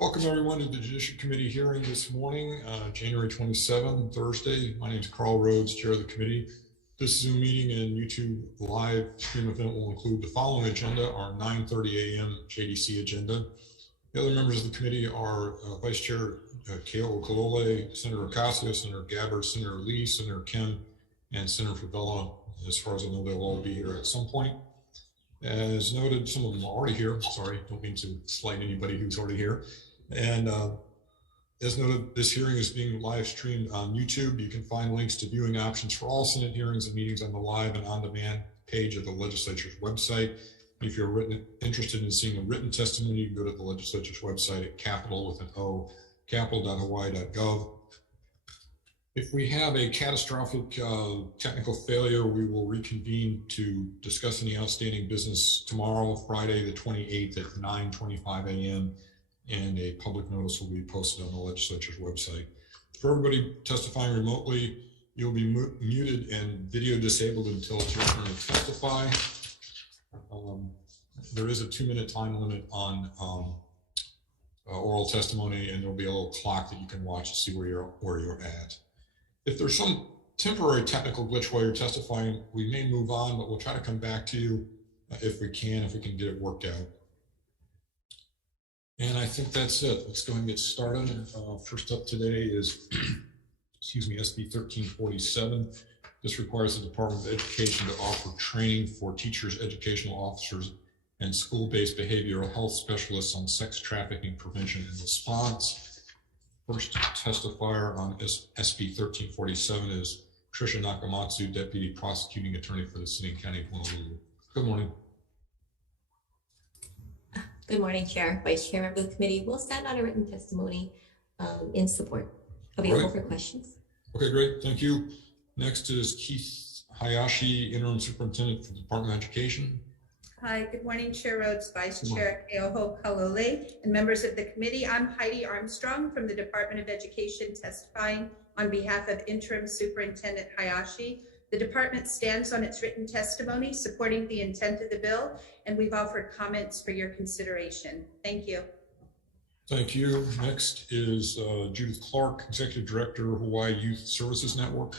Welcome everyone to the Judicial Committee hearing this morning, January 27, Thursday. My name is Carl Rhodes, Chair of the Committee. This Zoom meeting and YouTube live stream event will include the following agenda: our 9:30 a.m. JDC agenda. The other members of the committee are Vice Chair Keiko Kalole, Senator Ocasio, Senator Gabbard, Senator Lee, Senator Kim, and Senator Favela. As far as I know, they'll all be here at some point. As noted, some of them are already here. Sorry, don't mean to slight anybody who's already here. And as noted, this hearing is being live streamed on YouTube. You can find links to viewing options for all Senate hearings and meetings on the live and on-demand page of the legislature's website. If you're interested in seeing a written testimony, you can go to the legislature's website at capital.hawaii.gov. If we have a catastrophic technical failure, we will reconvene to discuss any outstanding business tomorrow, Friday, the 28th at 9:25 a.m. and a public notice will be posted on the legislature's website. For everybody testifying remotely, you'll be muted and video disabled until it's your turn to testify. There is a 2-minute time limit on oral testimony, and there'll be a little clock that you can watch to see where you're at. If there's some temporary technical glitch while you're testifying, we may move on, but we'll try to come back to you if we can get it worked out. And I think that's it. Let's go ahead and get started. First up today is, SB 1347. This requires the Department of Education to offer training for teachers, educational officers, and school-based behavioral health specialists on sex trafficking prevention and response. First testifier on SB 1347 is Tricia Nakamatsu, Deputy Prosecuting Attorney for the City and County of Honolulu. Good morning. Good morning, Chair, Vice Chair, member of the committee. We'll stand on a written testimony in support. I'll be available for questions. Okay, great. Thank you. Next is Keith Hayashi, Interim Superintendent for the Department of Education. Hi, good morning, Chair Rhodes, Vice Chair Keiko Kalole, and members of the committee. I'm Heidi Armstrong from the Department of Education, testifying on behalf of Interim Superintendent Hayashi. The department stands on its written testimony supporting the intent of the bill, and we've offered comments for your consideration. Thank you. Thank you. Next is Judith Clark, Executive Director, Hawaii Youth Services Network.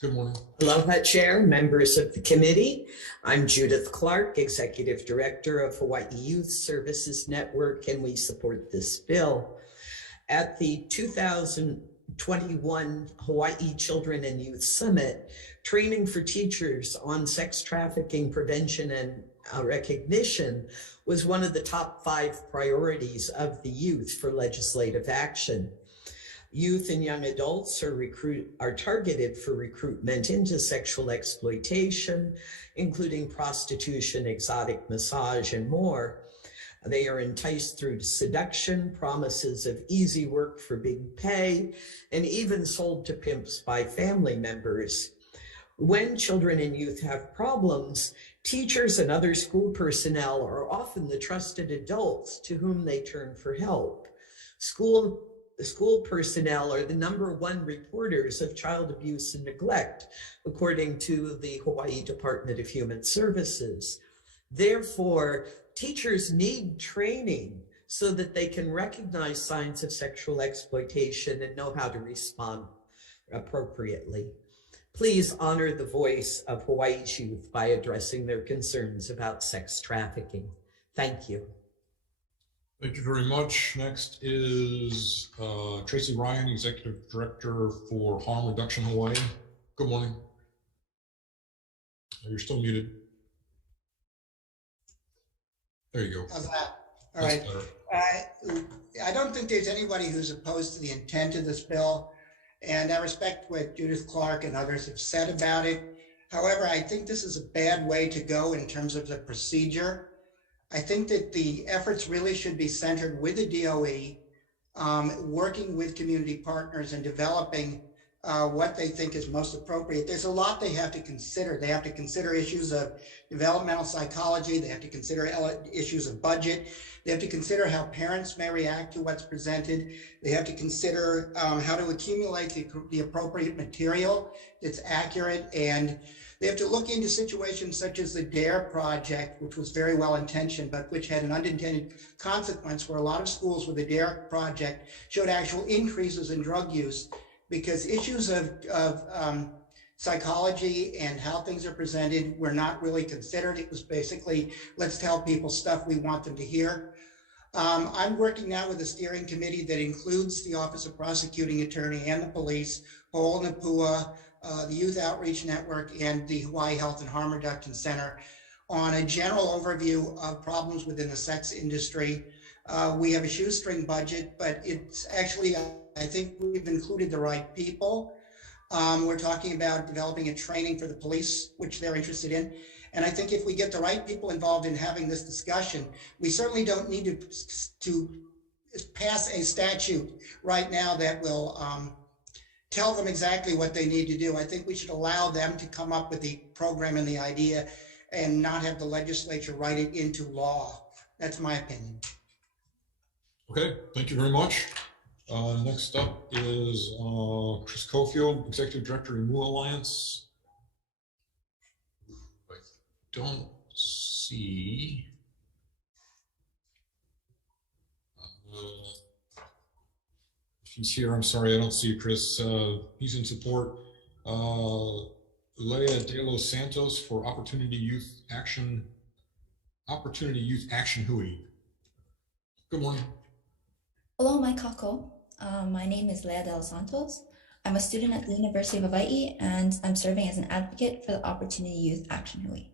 Good morning. Aloha, Chair, members of the committee. I'm Judith Clark, Executive Director of Hawaii Youth Services Network, and we support this bill. At the 2021 Hawaii Children and Youth Summit, training for teachers on sex trafficking prevention and recognition was one of the top 5 priorities of the youth for legislative action. Youth and young adults are targeted for recruitment into sexual exploitation, including prostitution, exotic massage, and more. They are enticed through seduction, promises of easy work for big pay, and even sold to pimps by family members. When children and youth have problems, teachers and other school personnel are often the trusted adults to whom they turn for help. School personnel are the #1 reporters of child abuse and neglect, according to the Hawaii Department of Human Services. Therefore, teachers need training so that they can recognize signs of sexual exploitation and know how to respond appropriately. Please honor the voice of Hawaii's youth by addressing their concerns about sex trafficking. Thank you. Thank you very much. Next is Tracy Ryan, Executive Director for Harm Reduction Hawaii. Good morning. You're still muted. There you go. How's that? All right. I don't think there's anybody who's opposed to the intent of this bill, and I respect what Judith Clark and others have said about it. However, I think this is a bad way to go in terms of the procedure. I think that the efforts really should be centered with the DOE, working with community partners and developing what they think is most appropriate. There's a lot they have to consider. They have to consider issues of developmental psychology. They have to consider issues of budget. They have to consider how parents may react to what's presented. They have to consider how to accumulate the appropriate material that's accurate. And they have to look into situations such as the DARE project, which was very well intentioned, but which had an unintended consequence where a lot of schools with the DARE project showed actual increases in drug use because issues of psychology and how things are presented were not really considered. It was basically, let's tell people stuff we want them to hear. I'm working now with a steering committee that includes the Office of Prosecuting Attorney and the police, Ho'olapua, the Youth Outreach Network, and the Hawaii Health and Harm Reduction Center on a general overview of problems within the sex industry. We have a shoestring budget, but it's actually, I think we've included the right people. We're talking about developing a training for the police, which they're interested in. And I think if we get the right people involved in having this discussion, we certainly don't need to pass a statute right now that will tell them exactly what they need to do. I think we should allow them to come up with the program and the idea and not have the legislature write it into law. That's my opinion. Okay, thank you very much. Next up is Chris Cofield, Executive Director of New Alliance. I don't see. If he's here, I'm sorry, I don't see Chris. He's in support. Leah De Los Santos for Opportunity Youth Action Hawai'i. Good morning. Hello, my kako. My name is Leah De Los Santos. I'm a student at the University of Hawai'i, and I'm serving as an advocate for the Opportunity Youth Action Hawai'i.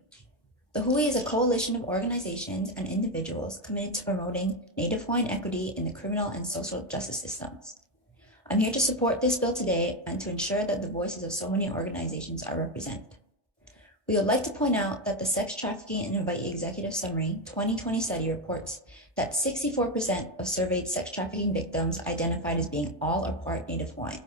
The Hawai'i is a coalition of organizations and individuals committed to promoting Native Hawaiian equity in the criminal and social justice systems. I'm here to support this bill today and to ensure that the voices of so many organizations are represented. We would like to point out that the Sex Trafficking in Hawai'i Executive Summary 2020 study reports that 64% of surveyed sex trafficking victims identified as being all or part Native Hawaiian.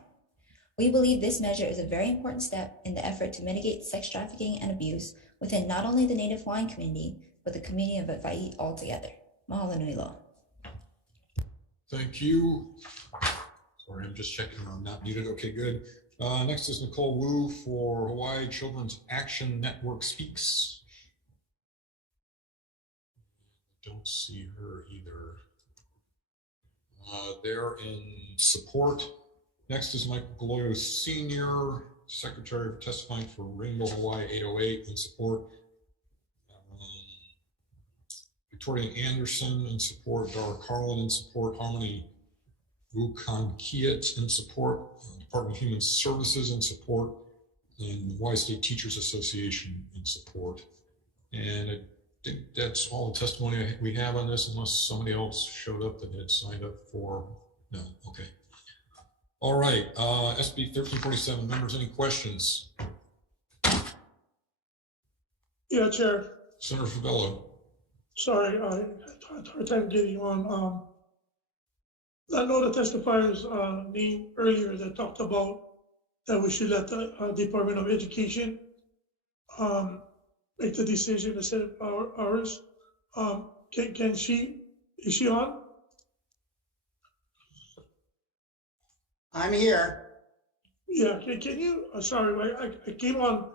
We believe this measure is a very important step in the effort to mitigate sex trafficking and abuse within not only the Native Hawaiian community, but the community of Hawai'i altogether. Mahalo nui loa. Thank you. Sorry, I'm just checking I'm not muted. Okay, good. Next is Nicole Wu for Hawaii Children's Action Network Speaks. Don't see her either. They're in support. Next is Michael Galoyo Sr., Secretary for testifying for Rainbow Hawaii 808 in support. Victoria Anderson in support. Dara Carlin in support. Harmony Wukan-Kiet in support. Department of Human Services in support. And the Hawaii State Teachers Association in support. And I think that's all the testimony we have on this, unless somebody else showed up that had signed up for. No, okay. All right, SB 1347, members, any questions? Yeah, Chair. Senator Favela. Sorry, I had a hard time getting on. I know the testifiers name earlier that talked about that we should let the Department of Education make the decision instead of ours. Is she on? I'm here. Yeah, can you, sorry, I came on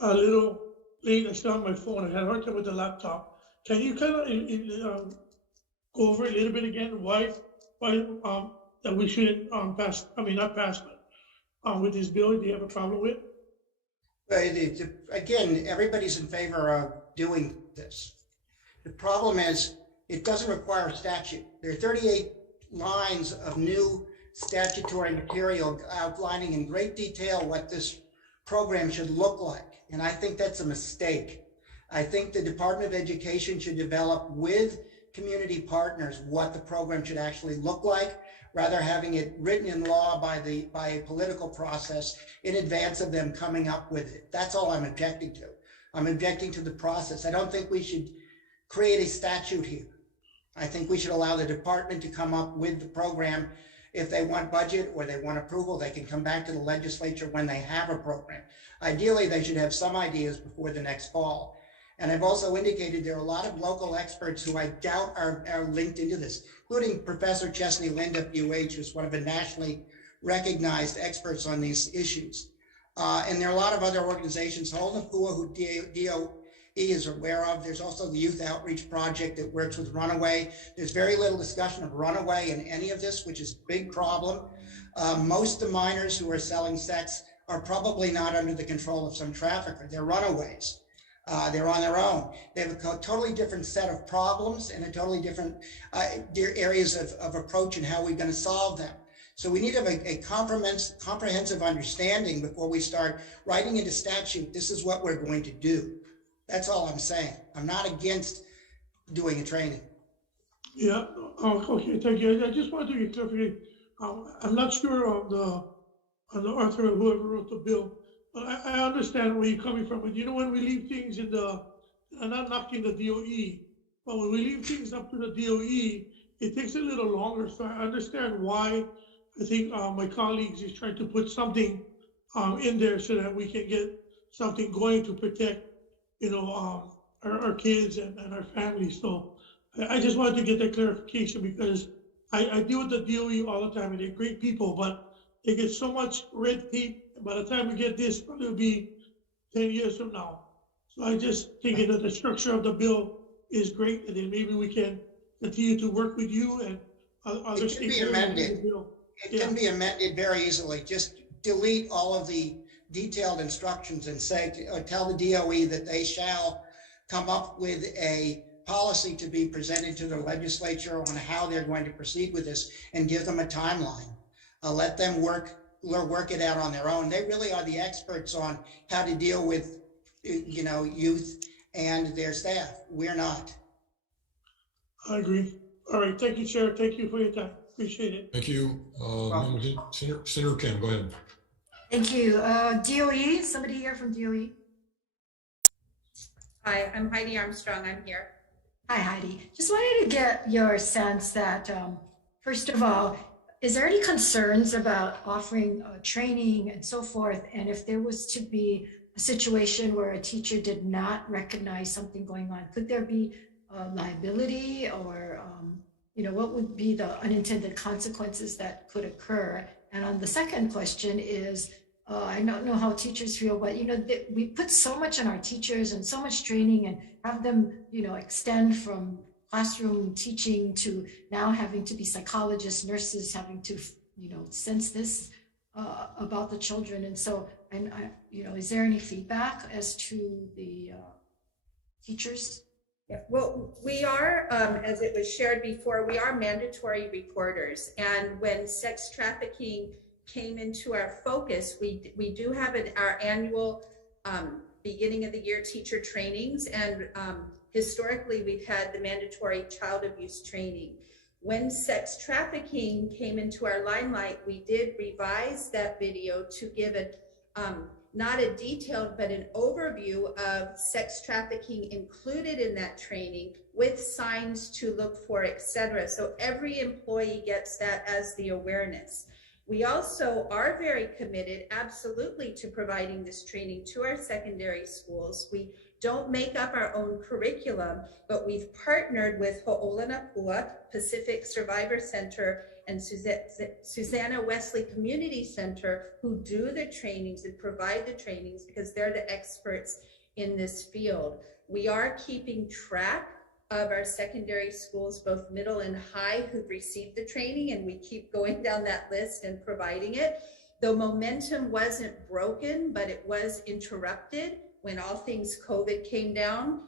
a little late. I still have my phone. I had a hard time with the laptop. Can you kind of go over a little bit again why that we shouldn't pass, I mean, not pass, but with this bill, do you have a problem with? Again, everybody's in favor of doing this. The problem is it doesn't require a statute. There are 38 lines of new statutory material outlining in great detail what this program should look like. And I think that's a mistake. I think the Department of Education should develop with community partners what the program should actually look like, rather having it written in law by a political process in advance of them coming up with it. That's all I'm objecting to. I'm objecting to the process. I don't think we should create a statute here. I think we should allow the department to come up with the program If they want budget or they want approval, they can come back to the legislature when they have a program. Ideally, they should have some ideas before the next fall. And I've also indicated there are a lot of local experts who I doubt are linked into this, including Professor Chesney Lind of UH, who's one of the nationally recognized experts on these issues. And there are a lot of other organizations, Honolulu, who DOE is aware of. There's also the Youth Outreach Project that works with Runaway. There's very little discussion of Runaway in any of this, which is a big problem. Most of the minors who are selling sex are probably not under the control of some trafficker. They're runaways. They're on their own. They have a totally different set of problems and a totally different areas of approach and how we're going to solve them. So we need to have a comprehensive understanding before we start writing into statute, this is what we're going to do. That's all I'm saying. I'm not against doing a training. Yeah, okay, thank you. I just wanted to get clarification. I'm not sure on the author or whoever wrote the bill, but I understand where you're coming from. But you know, when we leave things in I'm not knocking the DOE, but when we leave things up to the DOE, it takes a little longer. So I understand why I think my colleagues is trying to put something in there so that we can get something going to protect, you know, our kids and our families. So I just wanted to get that clarification because I deal with the DOE all the time and they're great people, but they get so much red tape. By the time we get this, probably will be 10 years from now. So I just think that the structure of the bill is great, and then maybe we can continue to work with you and other stakeholders. It can be amended. It can be amended very easily. Just delete all of the detailed instructions and say, or tell the DOE that they shall come up with a policy to be presented to the legislature on how they're going to proceed with this and give them a timeline. Let them work it out on their own. They really are the experts on how to deal with, you know, youth and their staff. We're not. I agree. All right. Thank you, Chair. Thank you for your time. Appreciate it. Thank you. Senator Kim, go ahead. Thank you. DOE, somebody here from DOE? Hi, I'm Heidi Armstrong. I'm here. Hi, Heidi. Just wanted to get your sense that, first of all, is there any concerns about offering training and so forth? And if there was to be a situation where a teacher did not recognize something going on, could there be liability or, you know, what would be the unintended consequences that could occur? And on the second question is, I don't know how teachers feel, but, you know, we put so much on our teachers and so much training and have them, you know, extend from classroom teaching to now having to be psychologists, nurses, having to, you know, sense this about the children. And so, you know, is there any feedback as to the teachers? Yeah, well, we are, as it was shared before, we are mandatory reporters. And when sex trafficking came into our focus, we do have our annual beginning of the year teacher trainings. And historically, we've had the mandatory child abuse training. When sex trafficking came into our limelight, we did revise that video to give it not a detailed, but an overview of sex trafficking included in that training with signs to look for, etc. So every employee gets that as the awareness. We also are very committed, absolutely, to providing this training to our secondary schools. We don't make up our own curriculum, but we've partnered with Ho'olanapua Pacific Survivor Center and Susanna Wesley Community Center, who do the trainings and provide the trainings because they're the experts in this field. We are keeping track of our secondary schools, both middle and high, who've received the training, and we keep going down that list and providing it. The momentum wasn't broken, but it was interrupted when all things COVID came down.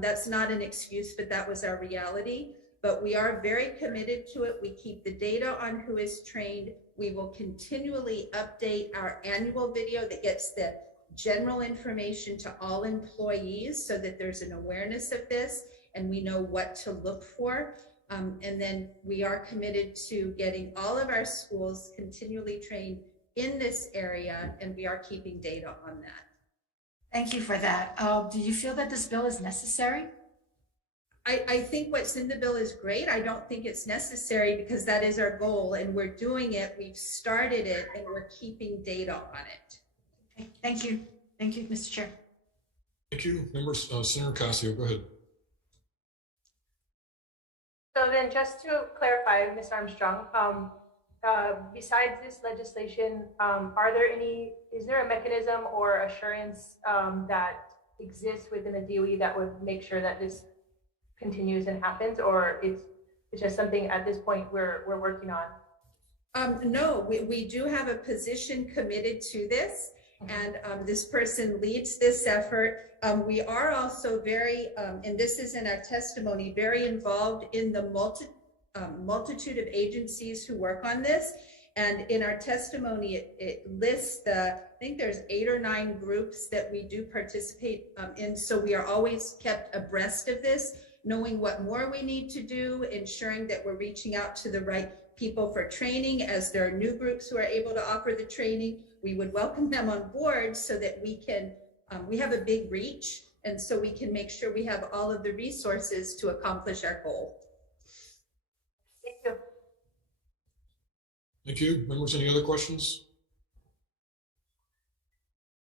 That's not an excuse, but that was our reality. But we are very committed to it. We keep the data on who is trained. We will continually update our annual video that gets the general information to all employees so that there's an awareness of this and we know what to look for. And then we are committed to getting all of our schools continually trained in this area, and we are keeping data on that. Thank you for that. Do you feel that this bill is necessary? I think what's in the bill is great. I don't think it's necessary because that is our goal and we're doing it. We've started it and we're keeping data on it. Okay, thank you. Thank you, Mr. Chair. Thank you. Members, Senator Casio, go ahead. So then just to clarify, Ms. Armstrong, besides this legislation, is there a mechanism or assurance that exists within the DOE that would make sure that this continues and happens, or it's just something at this point we're working on? No, we do have a position committed to this, and this person leads this effort. We are also very, and this is in our testimony, very involved in the multitude of agencies who work on this. And in our testimony, it lists I think there's 8 or 9 groups that we do participate in. So we are always kept abreast of this, knowing what more we need to do, ensuring that we're reaching out to the right people for training. As there are new groups who are able to offer the training, we would welcome them on board so that we can, we have a big reach, and so we can make sure we have all of the resources to accomplish our goal. Thank you. Thank you. Members, any other questions?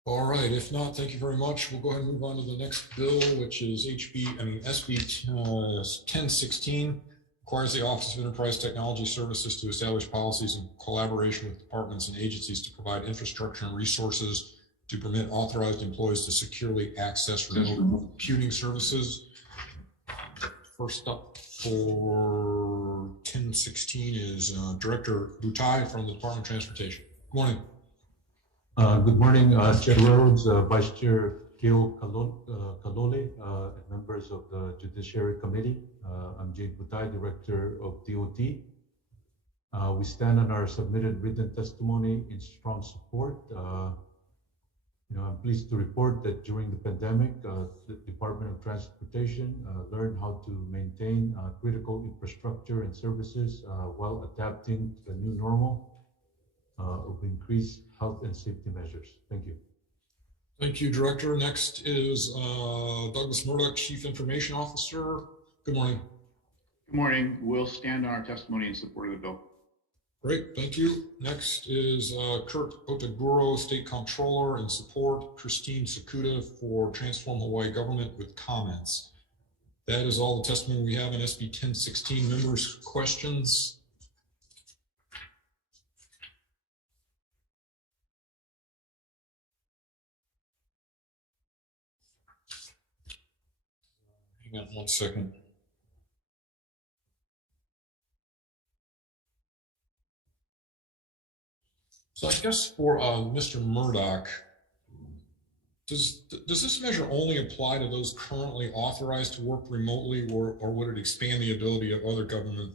All right, if not, thank you very much. We'll go ahead and move on to the next bill, which is SB 1016. Requires the Office of Enterprise Technology Services to establish policies in collaboration with departments and agencies to provide infrastructure and resources to permit authorized employees to securely access remote computing services. First up for 1016 is Director Butai from the Department of Transportation. Good morning. Good morning, Chair Rhodes, Vice Chair Keo Kalole, and members of the Judiciary Committee. I'm Jade Butai, Director of DOT. We stand on our submitted written testimony in strong support. I'm pleased to report that during the pandemic, the Department of Transportation learned how to maintain critical infrastructure and services while adapting to the new normal of increased health and safety measures. Thank you. Thank you, Director. Next is Douglas Murdoch, Chief Information Officer. Good morning. Good morning. We'll stand on our testimony in support of the bill. Great, thank you. Next is Kurt Otaguro, State Comptroller, in support. Christine Sakuda for Transform Hawaii Government with comments. That is all the testimony we have in SB 1016. Members, questions? Hang on one second. So I guess for Mr. Murdoch, does this measure only apply to those currently authorized to work remotely, or would it expand the ability of other government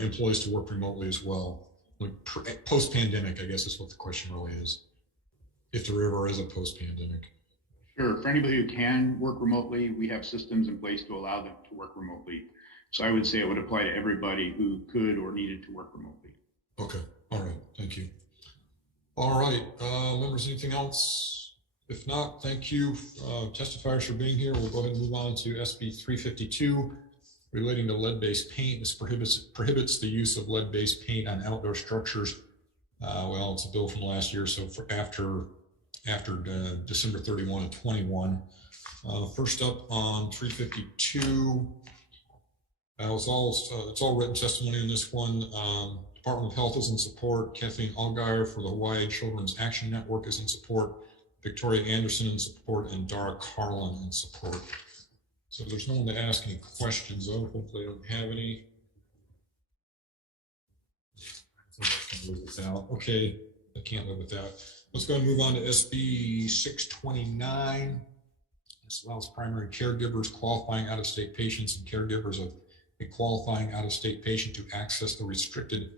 employees to work remotely as well? Like post-pandemic, I guess is what the question really is, if there ever is a post-pandemic. Sure. For anybody who can work remotely, we have systems in place to allow them to work remotely. So I would say it would apply to everybody who could or needed to work remotely. Okay. All right. Thank you. All right. Members, anything else? If not, thank you, testifiers, for being here. We'll go ahead and move on to SB 352 relating to lead-based paint. This prohibits the use of lead-based paint on outdoor structures. Well, it's a bill from last year, so for after December 31 of 21. First up on 352, it's all written testimony in this one. Department of Health is in support. Kathleen Allgaier for the Hawaii Children's Action Network is in support. Victoria Anderson in support, and Dara Carlin in support. So there's no one to ask any questions of. Hopefully I don't have any. I think I can live without. Okay, I can't live without. Let's go and move on to SB 629. This allows primary caregivers qualifying out-of-state patients and caregivers of a qualifying out-of-state patient to access the restricted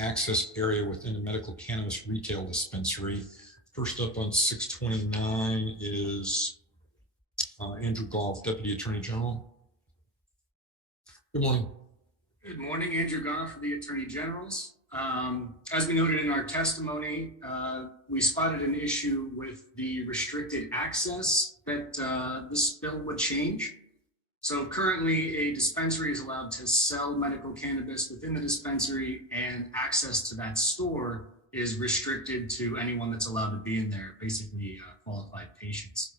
access area within a medical cannabis retail dispensary. First up on 629 is Andrew Goff, Deputy Attorney General. Good morning. Good morning, Andrew Goff for the Attorney Generals. As we noted in our testimony, we spotted an issue with the restricted access that this bill would change. So currently a dispensary is allowed to sell medical cannabis within the dispensary, and access to that store is restricted to anyone that's allowed to be in there, basically qualified patients.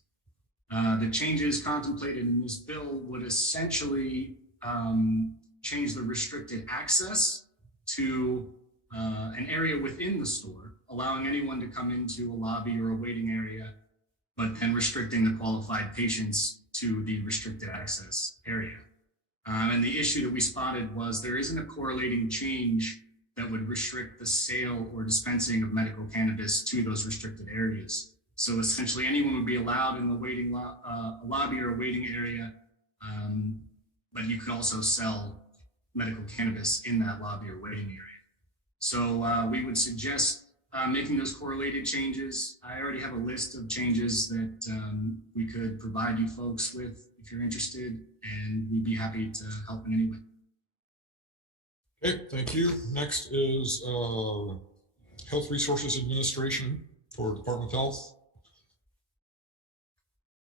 The changes contemplated in this bill would essentially change the restricted access to an area within the store, allowing anyone to come into a lobby or a waiting area, but then restricting the qualified patients to the restricted access area. And the issue that we spotted was there isn't a correlating change that would restrict the sale or dispensing of medical cannabis to those restricted areas. So essentially anyone would be allowed in the waiting lobby or a waiting area, but you could also sell medical cannabis in that lobby or waiting area. So we would suggest making those correlated changes. I already have a list of changes that we could provide you folks with if you're interested, and we'd be happy to help in any way. Okay, thank you. Next is Health Resources Administration for Department of Health.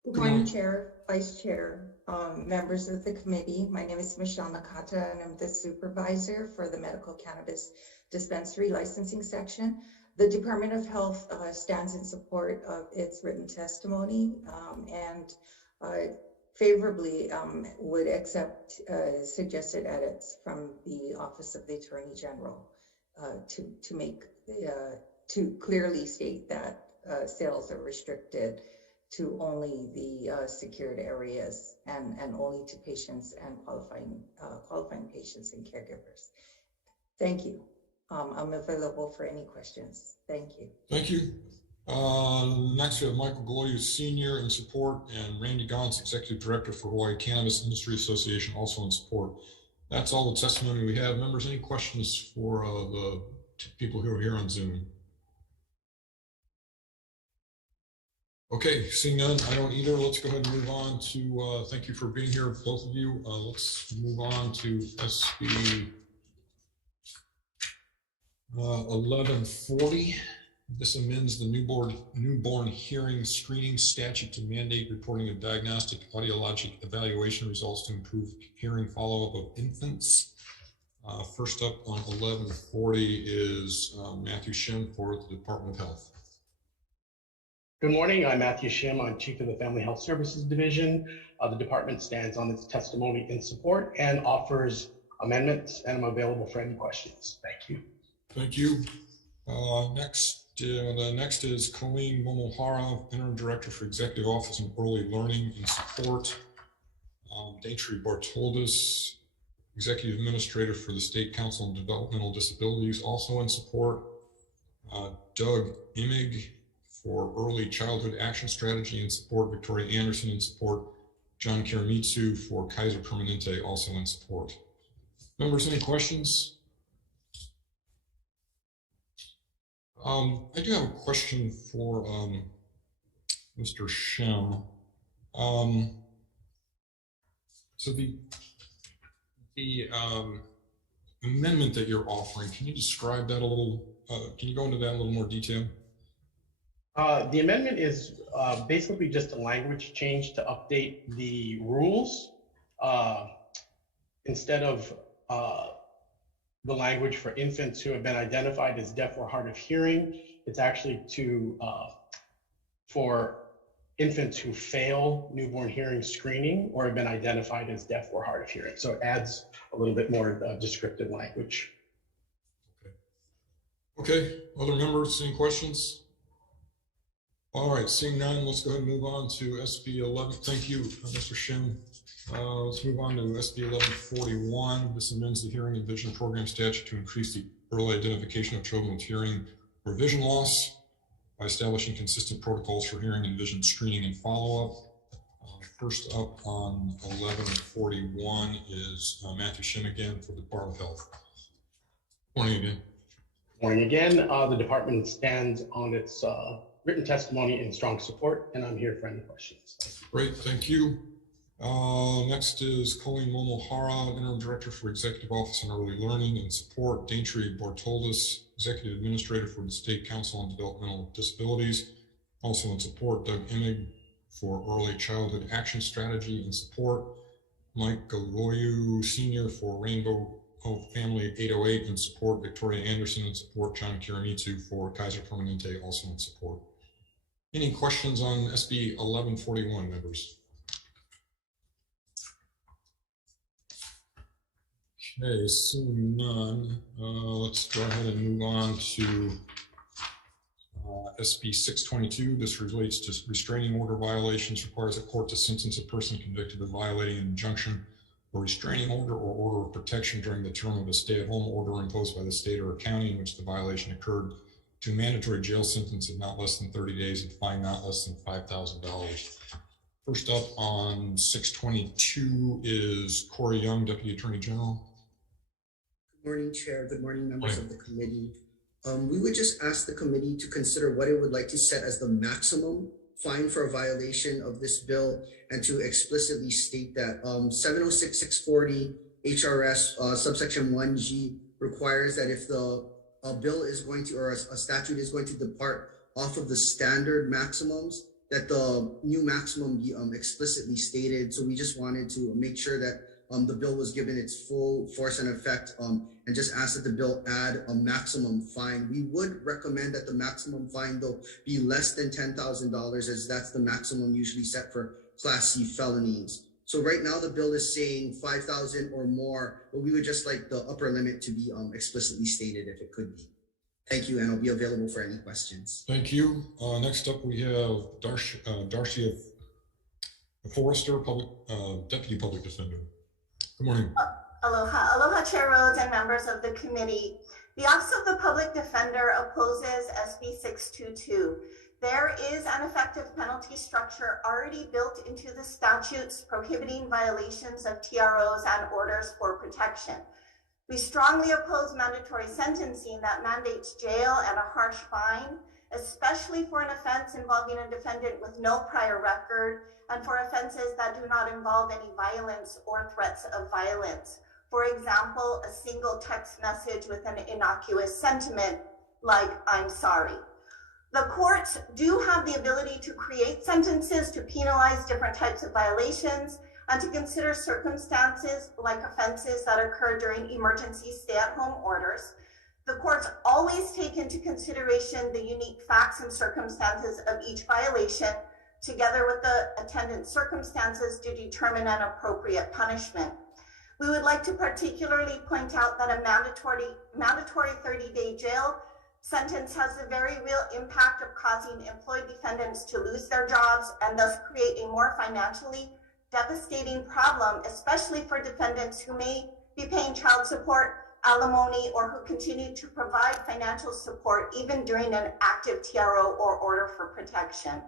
Good morning, Chair, Vice Chair, members of the committee. My name is Michelle Nakata, and I'm the supervisor for the Medical Cannabis Dispensary Licensing Section. The Department of Health stands in support of its written testimony and favorably would accept suggested edits from the Office of the Attorney General to clearly state that sales are restricted to only the secured areas and only to patients and qualifying patients and caregivers. Thank you. I'm available for any questions. Thank you. Thank you. Next, we have Michael Galoyu, Senior, in support, and Randy Gons, Executive Director for Hawaii Cannabis Industry Association, also in support. That's all the testimony we have. Members, any questions for the people who are here on Zoom? Okay, seeing none, I don't either. Let's go ahead and move on to, thank you for being here, both of you. Let's move on to SB 1140. This amends the newborn hearing screening statute to mandate reporting of diagnostic audiologic evaluation results to improve hearing follow-up of infants. First up on 1140 is Matthew Shim for the Department of Health. Good morning, I'm Matthew Shim. I'm Chief of the Family Health Services Division. The department stands on its testimony in support and offers amendments, and I'm available for any questions. Thank you. Thank you. The next is Colleen Momohara, Interim Director for Executive Office and Early Learning in support. Daitri Bartoldas, Executive Administrator for the State Council on Developmental Disabilities, also in support. Doug Imig for Early Childhood Action Strategy in support. Victoria Anderson in support. John Kiramitsu for Kaiser Permanente, also in support. Members, any questions? I do have a question for Mr. Shim. So the amendment that you're offering, can you describe that a little? Can you go into that in a little more detail? The amendment is basically just a language change to update the rules. Instead of the language for infants who have been identified as deaf or hard of hearing, it's actually for infants who fail newborn hearing screening or have been identified as deaf or hard of hearing. So it adds a little bit more descriptive language. Okay, other members, any questions? All right, seeing none, let's go ahead and move on to SB 11. Thank you, Mr. Shim. Let's move on to SB 1141. This amends the Hearing and Vision Program statute to increase the early identification of children with hearing or vision loss by establishing consistent protocols for hearing and vision screening and follow-up. First up on 1141 is Matthew Shim again for the Department of Health. Morning again. Morning again. The department stands on its written testimony in strong support, and I'm here for any questions. Great, thank you. Next is Colleen Momohara, Interim Director for Executive Office on Early Learning and Support. Daitri Bartoldas, Executive Administrator for the State Council on Developmental Disabilities. Also in support, Doug Imig for Early Childhood Action Strategy and Support. Mike Galoyu Sr. for Rainbow Family 808 in support, Victoria Anderson in support, John Kiramitsu for Kaiser Permanente also in support. Any questions on SB 1141, members? Okay, seeing none, let's go ahead and move on to SB 622. This relates to restraining order violations, requires a court to sentence a person convicted of violating an injunction or restraining order or order of protection during the term of a stay-at-home order imposed by the state or county in which the violation occurred to a mandatory jail sentence of not less than 30 days and fine not less than $5,000. First up on 622 is Corey Young, Deputy Attorney General. Good morning, Chair. Good morning, members of the committee. We would just ask the committee to consider what it would like to set as the maximum fine for a violation of this bill and to explicitly state that 706-640 HRS subsection 1G requires that if a bill is going to, or a statute is going to depart off of the standard maximums, that the new maximum be explicitly stated. So we just wanted to make sure that the bill was given its full force and effect, and just ask that the bill add a maximum fine. We would recommend that the maximum fine, though, be less than $10,000, as that's the maximum usually set for Class C felonies. So right now the bill is saying 5,000 or more, but we would just like the upper limit to be explicitly stated if it could be. Thank you, and I'll be available for any questions. Thank you. Next up, we have Darcy Forrester, Deputy Public Defender. Good morning. Aloha. Aloha, Chair Rhodes and members of the committee. The Office of the Public Defender opposes SB 622. There is an effective penalty structure already built into the statutes prohibiting violations of TROs and orders for protection. We strongly oppose mandatory sentencing that mandates jail and a harsh fine, especially for an offense involving a defendant with no prior record and for offenses that do not involve any violence or threats of violence. For example, a single text message with an innocuous sentiment like, "I'm sorry." The courts do have the ability to create sentences to penalize different types of violations and to consider circumstances like offenses that occur during emergency stay-at-home orders. The courts always take into consideration the unique facts and circumstances of each violation, together with the attendant circumstances, to determine an appropriate punishment. We would like to particularly point out that a mandatory 30-day jail sentence has the very real impact of causing employed defendants to lose their jobs and thus create a more financially devastating problem, especially for defendants who may be paying child support, alimony, or who continue to provide financial support even during an active TRO or order for protection.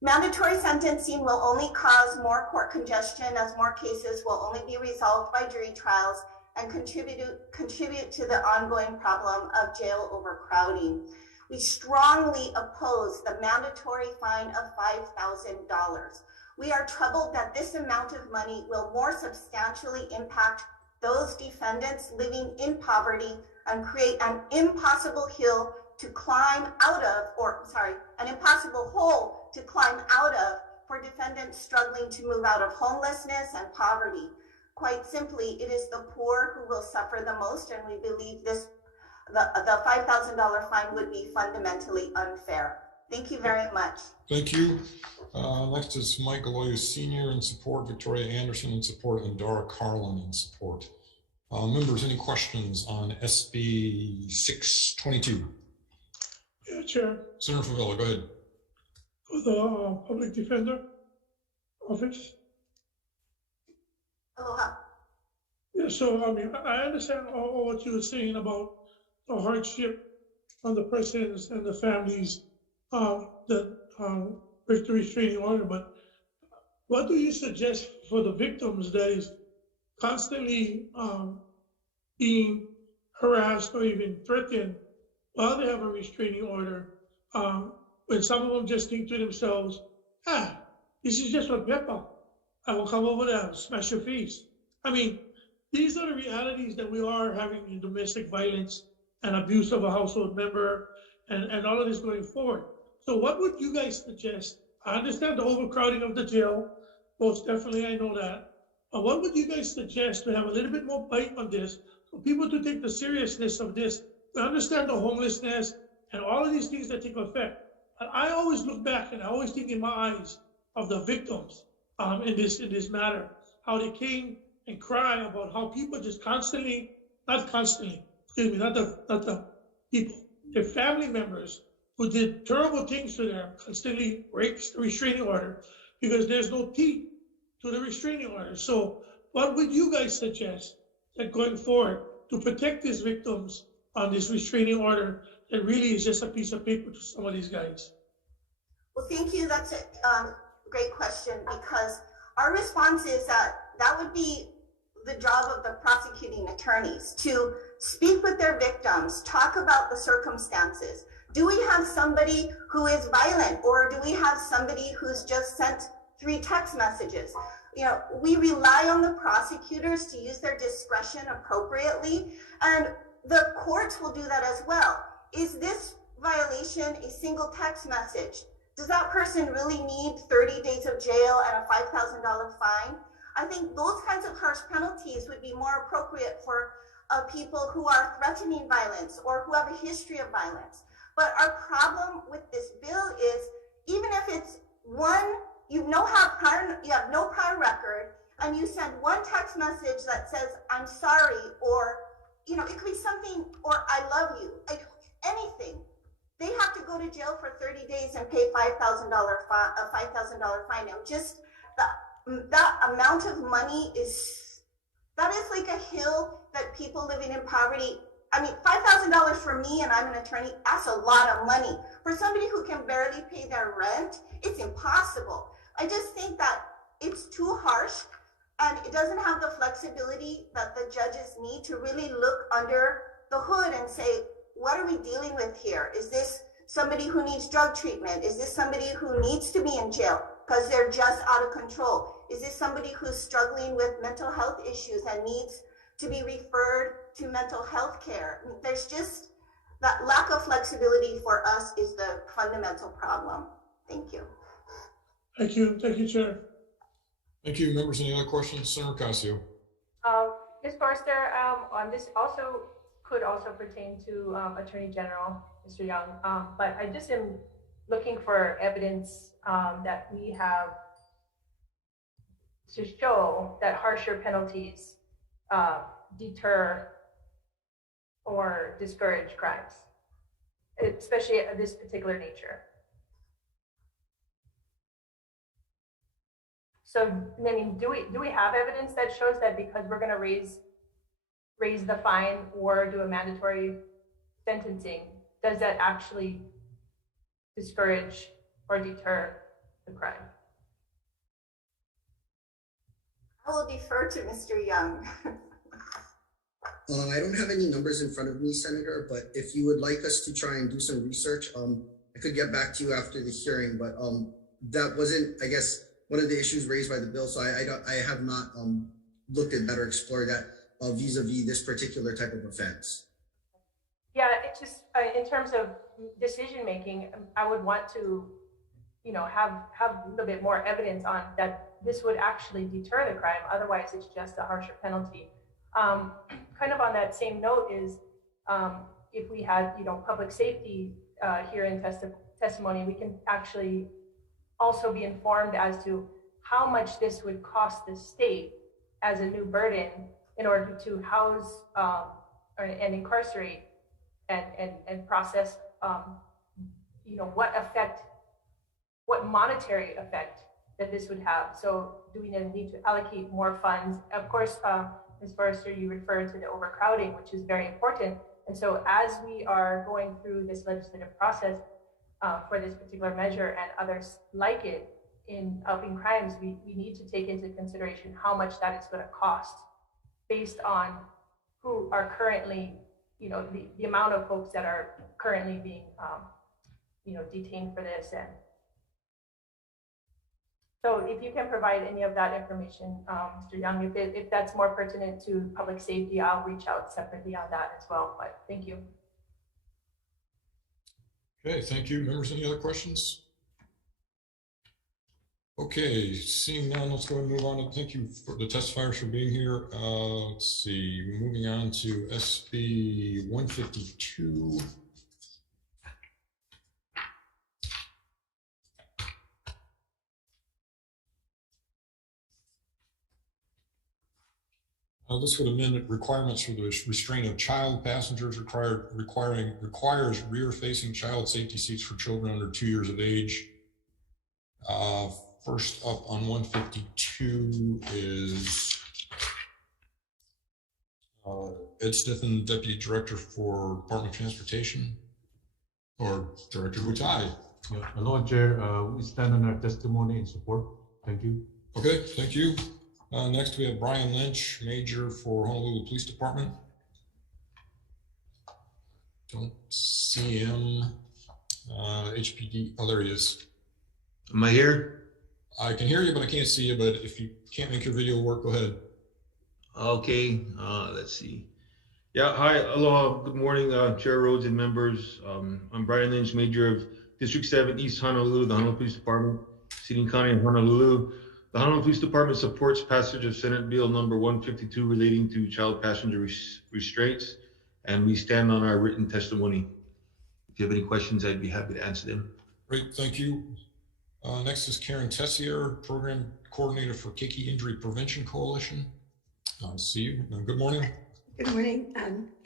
Mandatory sentencing will only cause more court congestion, as more cases will only be resolved by jury trials and contribute to the ongoing problem of jail overcrowding. We strongly oppose the mandatory fine of $5,000. We are troubled that this amount of money will more substantially impact those defendants living in poverty and create an impossible hill to climb out of, an impossible hole to climb out of for defendants struggling to move out of homelessness and poverty. Quite simply, it is the poor who will suffer the most, and we believe the $5,000 fine would be fundamentally unfair. Thank you very much. Thank you. Next is Mike Galoyu Sr. in support, Victoria Anderson in support, and Dara Carlin in support. Members, any questions on SB 622? Yeah, Chair. Senator Favela, go ahead. For the Public Defender Office. Aloha. Yeah, so I mean, I understand all what you were saying about the hardship on the persons and the families that break the restraining order, but what do you suggest for the victims that is constantly being harassed or even threatened while they have a restraining order, when some of them just think to themselves, this is just what Peppa, I will come over there and smash your face. I mean, these are the realities that we are having in domestic violence and abuse of a household member and all of this going forward. So what would you guys suggest? I understand the overcrowding of the jail, Most definitely, I know that. But what would you guys suggest to have a little bit more bite on this, for people to take the seriousness of this? We understand the homelessness and all of these things that take effect. But I always look back and I always think in my eyes of the victims in this matter, how they came and cry about how people just constantly, not the people, their family members who did terrible things to them, constantly breaks the restraining order because there's no teeth to the restraining order. So what would you guys suggest that going forward to protect these victims on this restraining order that really is just a piece of paper to some of these guys? Well, thank you. That's a great question, because our response is that that would be the job of the prosecuting attorneys to speak with their victims, talk about the circumstances. Do we have somebody who is violent, or do we have somebody who's just sent 3 text messages? You know, we rely on the prosecutors to use their discretion appropriately, and the courts will do that as well. Is this violation a single text message? Does that person really need 30 days of jail and a $5,000 fine? I think those kinds of harsh penalties would be more appropriate for people who are threatening violence or who have a history of violence. But our problem with this bill is, even if it's one, you have no prior record, and you send one text message that says, "I'm sorry," or, you know, it could be something, or "I love you," like anything. They have to go to jail for 30 days and pay a $5,000 fine. Now, just that amount of money that is like a hill that people living in poverty. I mean, $5,000 for me, and I'm an attorney, that's a lot of money. For somebody who can barely pay their rent, it's impossible. I just think that it's too harsh, and it doesn't have the flexibility that the judges need to really look under the hood and say, what are we dealing with here? Is this somebody who needs drug treatment? Is this somebody who needs to be in jail because they're just out of control? Is this somebody who's struggling with mental health issues and needs to be referred to mental health care? There's just that lack of flexibility for us is the fundamental problem. Thank you. Thank you. Thank you, Chair. Thank you. Members, any other questions? Senator Casio. Ms. Forrester, this could also pertain to Attorney General, Mr. Young, but I just am looking for evidence that we have to show that harsher penalties deter or discourage crimes, especially of this particular nature. So, I mean, do we have evidence that shows that because we're going to raise the fine or do a mandatory sentencing, does that actually discourage or deter the crime? I will defer to Mr. Young. I don't have any numbers in front of me, Senator, but if you would like us to try and do some research, I could get back to you after the hearing, but that wasn't, I guess, one of the issues raised by the bill. So I have not looked at that or explored that vis-a-vis this particular type of offense. Yeah, it's just in terms of decision making, I would want to, you know, have a little bit more evidence on that this would actually deter the crime. Otherwise, it's just a harsher penalty. Kind of on that same note is, if we had, you know, public safety here in testimony, we can actually also be informed as to how much this would cost the state as a new burden in order to house and incarcerate and process, you know, what monetary effect that this would have. So do we need to allocate more funds? Of course, Ms. Forrester, you referred to the overcrowding, which is very important. And so as we are going through this legislative process for this particular measure and others like it in upping crimes, we need to take into consideration how much that is going to cost based on who are currently, you know, the amount of folks that are currently being, you know, detained for this. And so if you can provide any of that information, Mr. Young, if that's more pertinent to public safety, I'll reach out separately on that as well, but thank you. Okay, thank you. Members, any other questions? Okay, seeing none, let's go ahead and move on. Thank you for the testifiers for being here. Let's see, moving on to SB 152. This would amend requirements for the restraint of child passengers requires rear-facing child safety seats for children under 2 years of age. First up on 152 is Ed Sniffen, Deputy Director for Department of Transportation, or Director Butai. Yeah. Hello, Chair. We stand on our testimony in support. Thank you. Okay, thank you. Next, we have Brian Lynch, Major for Honolulu Police Department. Don't see him. HPD, oh, there he is. Am I here? I can hear you, but I can't see you. But if you can't make your video work, go ahead. Okay, let's see. Yeah, hi, aloha, good morning, Chair Rhodes and members. I'm Brian Lynch, Major of District 7 East Honolulu, the Honolulu Police Department, Seating County in Honolulu. The Honolulu Police Department supports passage of Senate Bill number 152 relating to child passenger restraints, and we stand on our written testimony. If you have any questions, I'd be happy to answer them. Great, thank you. Next is Karen Tessier, Program Coordinator for Keiki Injury Prevention Coalition. See you. Good morning. Good morning.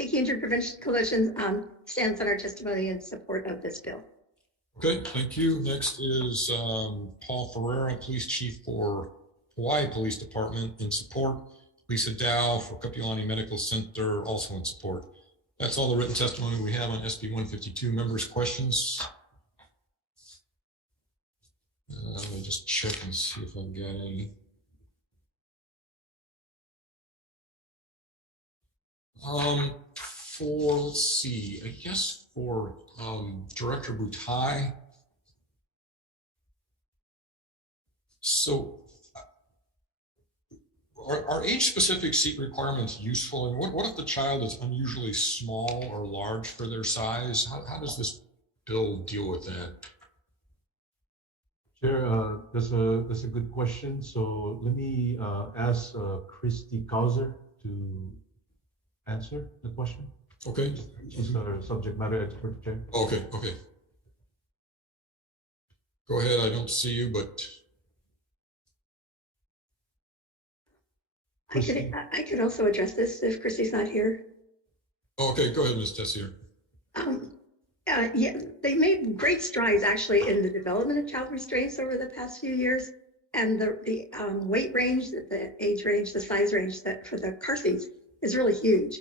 Keiki Injury Prevention Coalition stands on our testimony in support of this bill. Okay, thank you. Next is Paul Ferreira, Police Chief for Hawai'i Police Department in support. Lisa Dow for Kapiolani Medical Center also in support. That's all the written testimony we have on SB 152. Members, questions? Let me just check and see if I've got any. Let's see, I guess for Director Butai. So are age-specific seat requirements useful? And what if the child is unusually small or large for their size? How does this bill deal with that? Chair, that's a good question. So let me ask Christy Kauser to answer the question. Okay. She's our subject matter expert, Chair. Okay, okay. Go ahead, I don't see you, but. I could also address this if Christy's not here. Okay, go ahead, Ms. Tessier. Yeah, they made great strides actually in the development of child restraints over the past few years. And the weight range, the age range, the size range that for the car seats is really huge.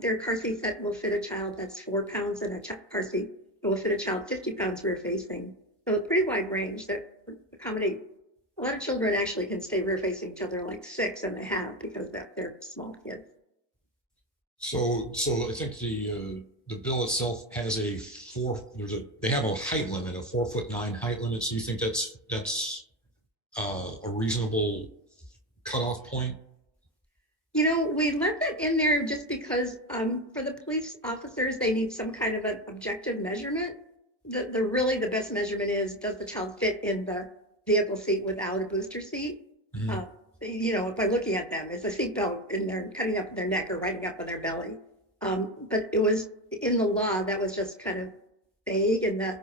There are car seats that will fit a child that's 4 pounds and a car seat that will fit a child 50 pounds rear facing. So a pretty wide range that accommodate a lot of children actually can stay rear facing each other like 6, and they have because they're small kids. So I think the bill itself has they have a height limit, a 4'9" height limit. So you think that's a reasonable cutoff point? You know, we left that in there just because for the police officers, they need some kind of an objective measurement. Really the best measurement is, does the child fit in the vehicle seat without a booster seat? Mm-hmm. You know, by looking at them, is a seatbelt in there cutting up their neck or riding up on their belly? But it was in the law that was just kind of vague, and the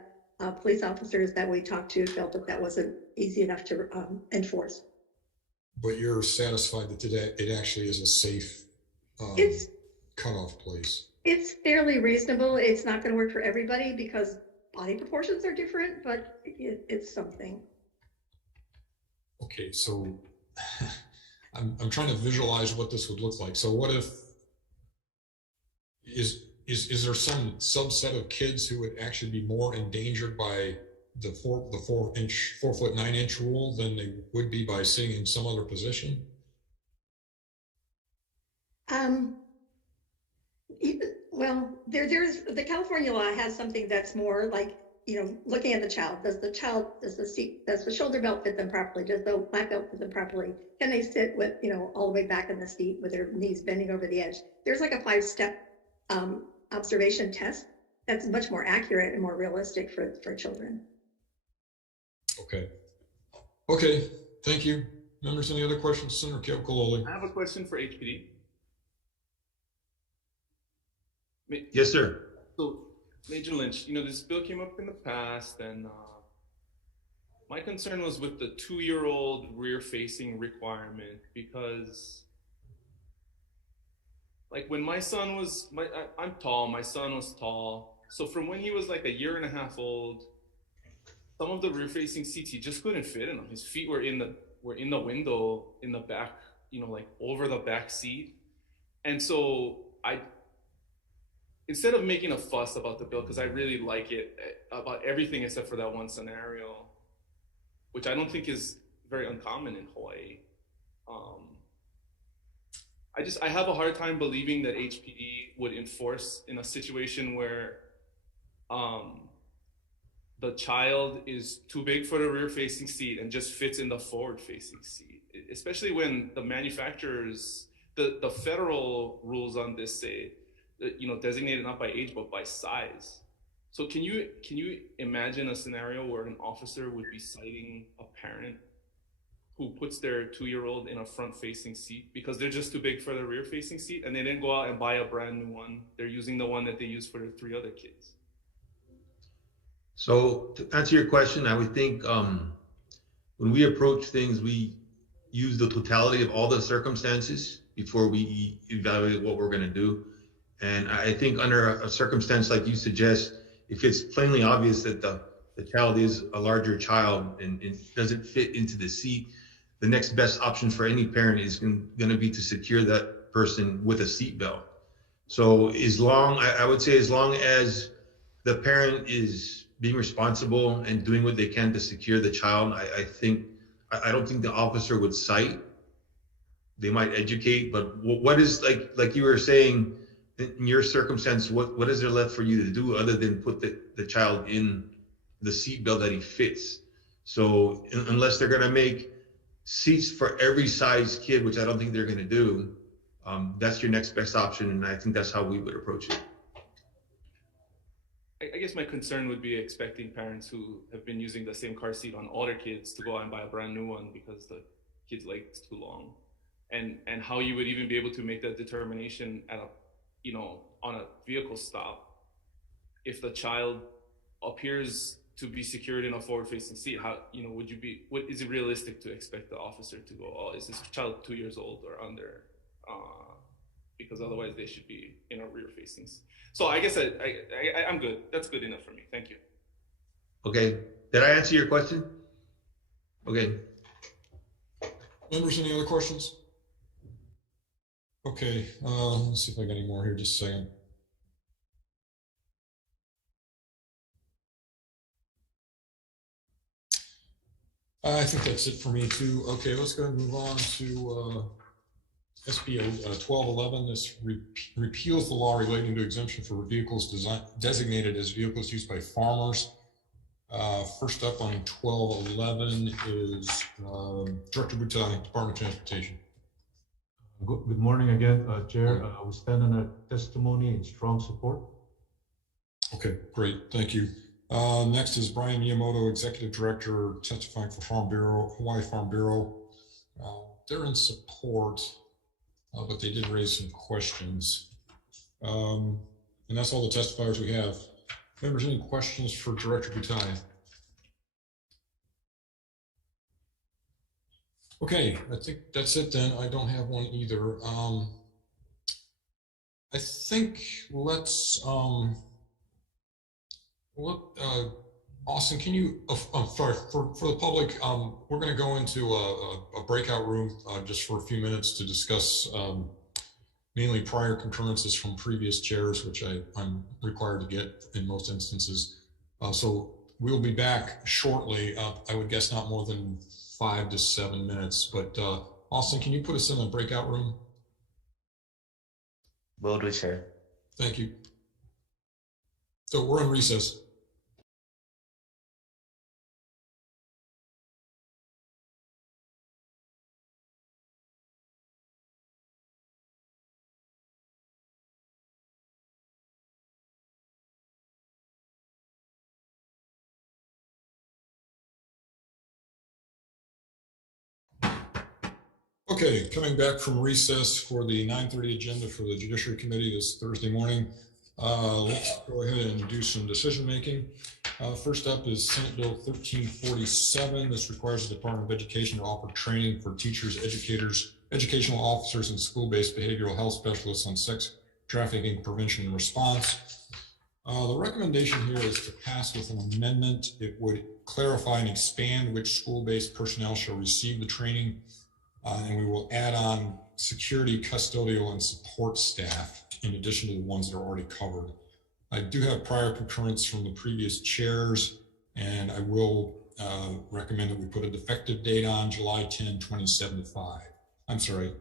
police officers that we talked to felt that wasn't easy enough to enforce. But you're satisfied that it actually is a safe cutoff place? It's fairly reasonable. It's not going to work for everybody because body proportions are different, but it's something. Okay, so I'm trying to visualize what this would look like. So what if is there some subset of kids who would actually be more endangered by the 4'9" rule than they would be by sitting in some other position? Well, there's the California law has something that's more like, you know, looking at the child. Does the shoulder belt fit them properly? Does the lap belt fit them properly? Can they sit with, you know, all the way back in the seat with their knees bending over the edge? There's like a 5-step observation test that's much more accurate and more realistic for children. Okay. Okay, thank you. Members, any other questions? Senator Keokalole. I have a question for HPD. Yes, sir. So, Major Lynch, this bill came up in the past, and my concern was with the 2-year-old rear-facing requirement, because, like, when my son was, I'm tall, my son was tall, so from when he was like 1.5 years old, some of the rear-facing seats he just couldn't fit in them. His feet were in the window in the back, like over the back seat, and so instead of making a fuss about the bill, because I really like it about everything except for that one scenario, which I don't think is very uncommon in Hawaii. I have a hard time believing that HPD would enforce in a situation where the child is too big for the rear-facing seat and just fits in the forward-facing seat, especially when the manufacturers, the federal rules on this say, designated not by age but by size. So can you imagine a scenario where an officer would be citing a parent who puts their 2-year-old in a front-facing seat because they're just too big for the rear-facing seat, and they didn't go out and buy a brand new one? They're using the one that they use for their 3 other kids. So to answer your question, I would think when we approach things, we use the totality of all the circumstances before we evaluate what we're going to do. And I think under a circumstance like you suggest, if it's plainly obvious that the child is a larger child and doesn't fit into the seat, the next best option for any parent is going to be to secure that person with a seatbelt. So I would say as long as the parent is being responsible and doing what they can to secure the child, I don't think the officer would cite. They might educate, but what is, like you were saying, in your circumstance, what is there left for you to do other than put the child in the seatbelt that he fits? So unless they're going to make seats for every size kid, which I don't think they're going to do, that's your next best option, and I think that's how we would approach it. I guess my concern would be expecting parents who have been using the same car seat on all their kids to go out and buy a brand new one because the kid's leg is too long, and how you would even be able to make that determination at on a vehicle stop if the child appears to be secured in a forward-facing seat. How what is it realistic to expect the officer to go, oh, is this child 2 years old or under? Because otherwise they should be in a rear-facing seat. So I guess I'm good. That's good enough for me. Thank you. Okay. Did I answer your question? Okay. Members, any other questions? Okay, let's see if I got any more here. Just a second. I think that's it for me too. Okay, let's go ahead and move on to SB 1211. This repeals the law relating to exemption for vehicles designated as vehicles used by farmers. First up on 1211 is Director Butai, Department of Transportation. Good morning again, Chair. We stand on a testimony in strong support. Okay, great. Thank you. Next is Brian Miyamoto, Executive Director, testifying for Farm Bureau, Hawaii Farm Bureau. They're in support, but they did raise some questions. And that's all the testifiers we have. Members, any questions for Director Butai? Okay, I think that's it then. I don't have one either. I think let's Austin, can you, sorry, for the public, we're going to go into a breakout room just for a few minutes to discuss mainly prior concurrences from previous chairs, which I'm required to get in most instances. So we'll be back shortly. I would guess not more than 5 to 7 minutes, but Austin, can you put us in a breakout room? Will do, Chair. Thank you. So we're in recess. Okay, coming back from recess for the 9:30 agenda for the Judiciary Committee this Thursday morning. Let's go ahead and do some decision making. First up is Senate Bill 1347. This requires the Department of Education to offer training for teachers, educators, educational officers, and school-based behavioral health specialists on sex trafficking prevention and response. The recommendation here is to pass with an amendment. It would clarify and expand which school-based personnel shall receive the training. And we will add on security, custodial, and support staff in addition to the ones that are already covered. I do have prior concurrence from the previous chairs, and I will recommend that we put a defective date on July 10, 2075. I'm sorry,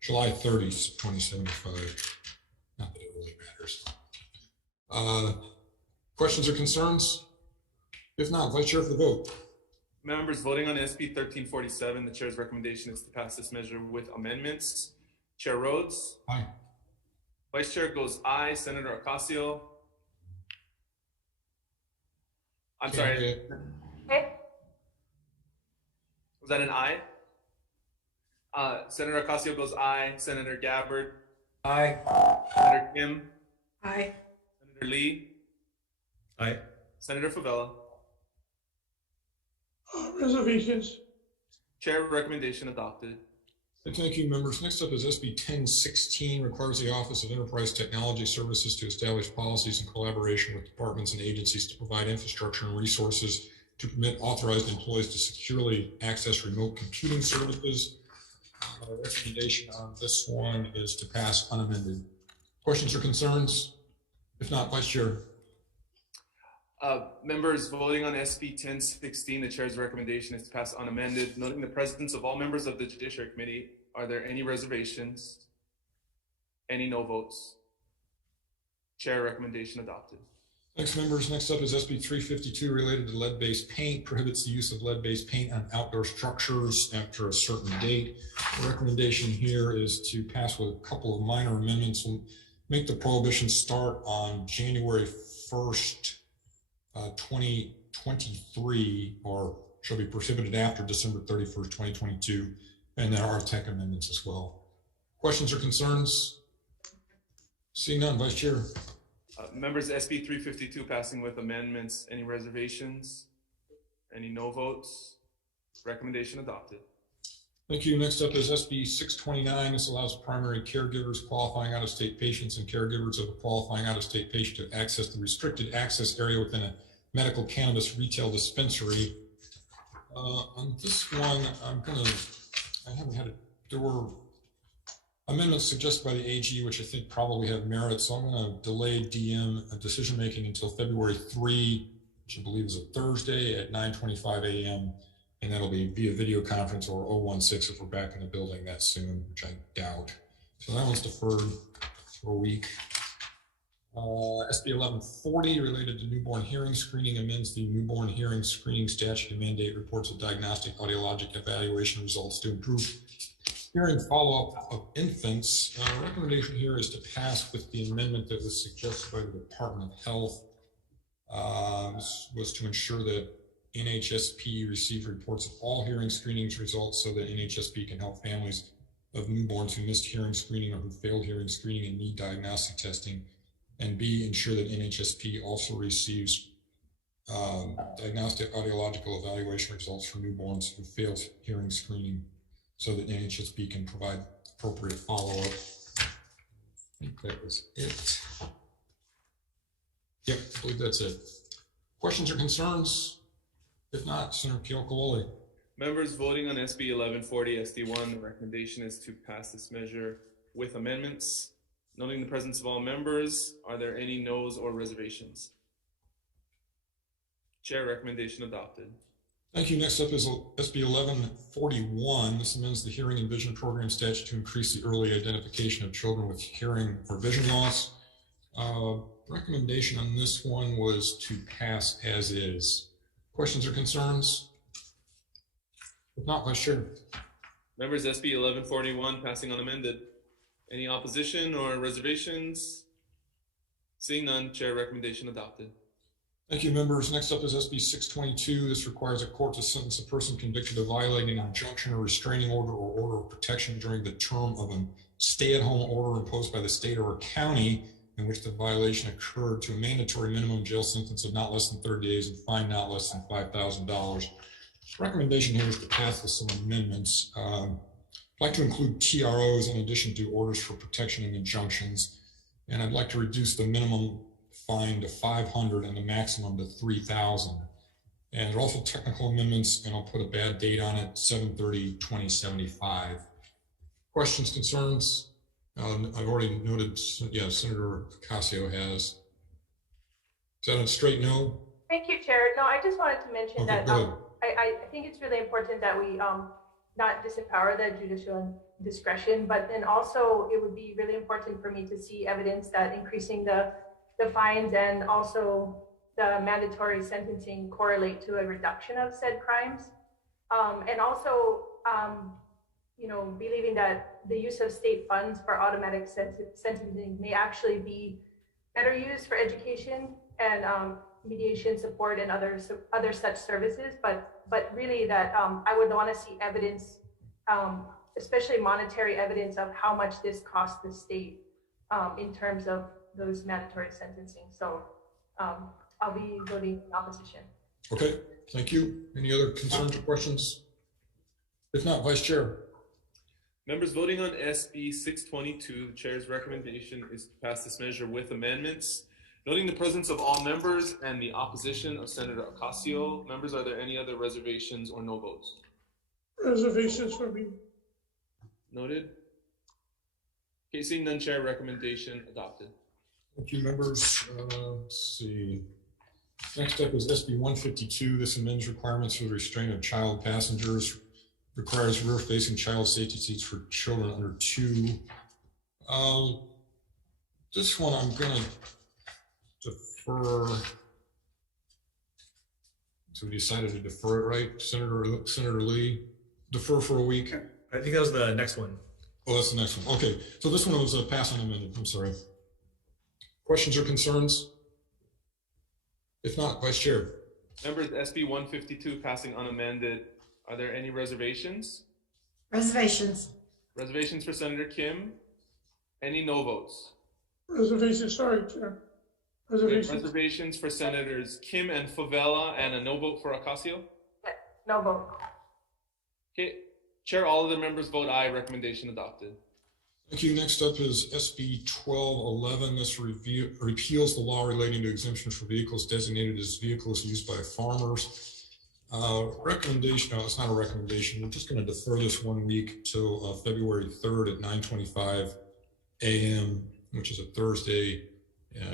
July 30, 2075. Not that it really matters. Questions or concerns? If not, Vice Chair for the vote. Members voting on SB 1347, the chair's recommendation is to pass this measure with amendments. Chair Rhodes? Aye. Vice Chair goes aye. Senator Ocasio? I'm sorry. Hey. Was that an aye? Senator Ocasio goes aye. Senator Gabbard? Aye. Senator Kim? Aye. Senator Lee? Aye. Senator Favela? Reservations. Chair recommendation adopted. Thank you, members. Next up is SB 1016, requires the Office of Enterprise Technology Services to establish policies in collaboration with departments and agencies to provide infrastructure and resources to permit authorized employees to securely access remote computing services. Our recommendation on this one is to pass unamended. Questions or concerns? If not, Vice Chair. Members voting on SB 1016, the chair's recommendation is to pass unamended. Noting the presence of all members of the Judiciary Committee, are there any reservations? Any no votes? Chair recommendation adopted. Thanks, members. Next up is SB 352 related to lead-based paint, prohibits the use of lead-based paint on outdoor structures after a certain date. The recommendation here is to pass with a couple of minor amendments. We'll make the prohibition start on January 1st, 2023, or shall be prohibited after December 31st, 2022, and there are tech amendments as well. Questions or concerns? Seeing none, Vice Chair. Members, SB 352 passing with amendments. Any reservations? Any no votes? Recommendation adopted. Thank you. Next up is SB 629. This allows primary caregivers, qualifying out-of-state patients, and caregivers of a qualifying out-of-state patient to access the restricted access area within a medical cannabis retail dispensary. On this one, I haven't had it. There were amendments suggested by the AG, which I think probably have merit. So I'm going to delay DM decision making until February 3, which I believe is a Thursday at 9:25 a.m. And that'll be via video conference or 016 if we're back in the building that soon, which I doubt. So that one's deferred for a week. SB 1140 related to newborn hearing screening amends the newborn hearing screening statute to mandate reports of diagnostic audiologic evaluation results to improve hearing follow-up of infants. Recommendation here is to pass with the amendment that was suggested by the Department of Health. This was to ensure that NHSP receive reports of all hearing screenings results so that NHSP can help families of newborns who missed hearing screening or who failed hearing screening and need diagnostic testing. And B, ensure that NHSP also receives diagnostic audiological evaluation results for newborns who failed hearing screening so that NHSP can provide appropriate follow-up. I think that was it. Yep, I believe that's it. Questions or concerns? If not, Senator Keokalole. Members voting on SB 1140 SD1, the recommendation is to pass this measure with amendments. Noting the presence of all members, are there any noes or reservations? Chair recommendation adopted. Thank you. Next up is SB 1141. This amends the Hearing and Vision Program statute to increase the early identification of children with hearing or vision loss. Recommendation on this one was to pass as is. Questions or concerns? If not, Vice Chair. Members, SB 1141 passing unamended. Any opposition or reservations? Seeing none, chair recommendation adopted. Thank you, members. Next up is SB 622. This requires a court to sentence a person convicted of violating an injunction or restraining order or order of protection during the term of a stay-at-home order imposed by the state or a county in which the violation occurred, to a mandatory minimum jail sentence of not less than 30 days and fine not less than $5,000. Recommendation here is to pass with some amendments. I'd like to include TROs in addition to orders for protection and injunctions, and I'd like to reduce the minimum fine to $500 and the maximum to $3,000. And there are also technical amendments, and I'll put a bad date on it, 7/30/2075. Questions, concerns? I've already noted, yeah, Senator Ocasio has. Is that a straight no? Thank you, Chair. No, I just wanted to mention that I think it's really important that we not disempower the judicial discretion, but then also it would be really important for me to see evidence that increasing the fines and also the mandatory sentencing correlate to a reduction of said crimes. And also, you know, believing that the use of state funds for automatic sentencing may actually be better used for education and mediation support and other such services, but really that I would want to see evidence, especially monetary evidence of how much this costs the state in terms of those mandatory sentencing. So I'll be voting in opposition. Okay, thank you. Any other concerns or questions? If not, Vice Chair. Members voting on SB 622, the chair's recommendation is to pass this measure with amendments. Noting the presence of all members and the opposition of Senator Ocasio, members, are there any other reservations or no votes? Reservations for me. Noted. Okay, seeing none, chair, recommendation adopted. Thank you, members. Let's see. Next up is SB 152. This amends requirements for the restraint of child passengers, requires rear-facing child safety seats for children under 2. This one I'm going to defer. So we decided to defer it, right? Senator Lee, defer for a week. I think that was the next one. Oh, that's the next one. Okay, so this one was passed unamended. I'm sorry. Questions or concerns? If not, Vice Chair. Members, SB 152 passing unamended. Are there any reservations? Reservations. Reservations for Senator Kim? Any no votes? Reservations, sorry, Chair. Reservations. Reservations for Senators Kim and Favela, and a no vote for Ocasio? No vote. Okay, Chair, all of the members vote aye. Recommendation adopted. Thank you. Next up is SB 1211. This repeals the law relating to exemptions for vehicles designated as vehicles used by farmers. Recommendation, no, it's not a recommendation. We're just going to defer this 1 week till February 3rd at 9:25 a.m., which is a Thursday,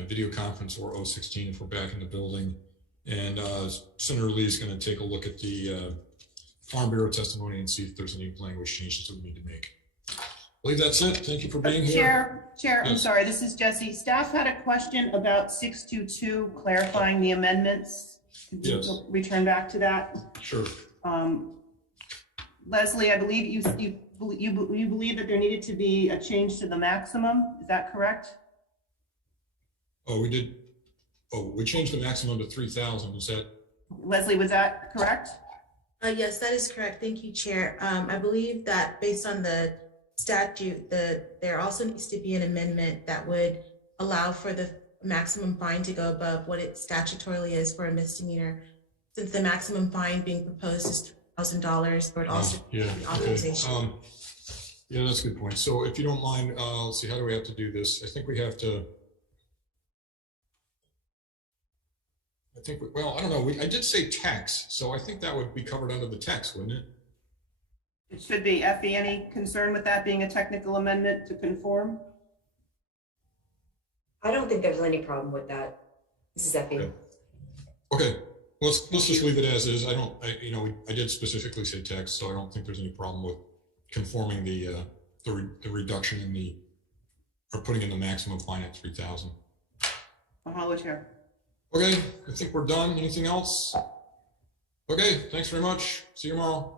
video conference or 016 if we're back in the building. And Senator Lee is going to take a look at the Farm Bureau testimony and see if there's any language changes that we need to make. I believe that's it. Thank you for being here. Chair, yes. I'm sorry, this is Jessie. Staff had a question about 622, clarifying the amendments. Could you return back to that? Sure. Leslie, I believe you believe that there needed to be a change to the maximum. Is that correct? Oh, we did. Oh, we changed the maximum to 3,000. Is that? Leslie, was that correct? Yes, that is correct. Thank you, Chair. I believe that based on the statute, there also needs to be an amendment that would allow for the maximum fine to go above what it statutorily is for a misdemeanor. Since the maximum fine being proposed is $2,000, but also authorization. Okay. Yeah, that's a good point. So if you don't mind, let's see, how do we have to do this? I think we have to. Well, I don't know. I did say tax, so I think that would be covered under the text, wouldn't it? It should be. Effie, any concern with that being a technical amendment to conform? I don't think there's any problem with that. This is Effie. Okay, let's just leave it as is. I did specifically say text, so I don't think there's any problem with conforming the reduction in or putting in the maximum fine at 3,000. Mahalo, Chair. Okay, I think we're done. Anything else? Okay, thanks very much. See you tomorrow.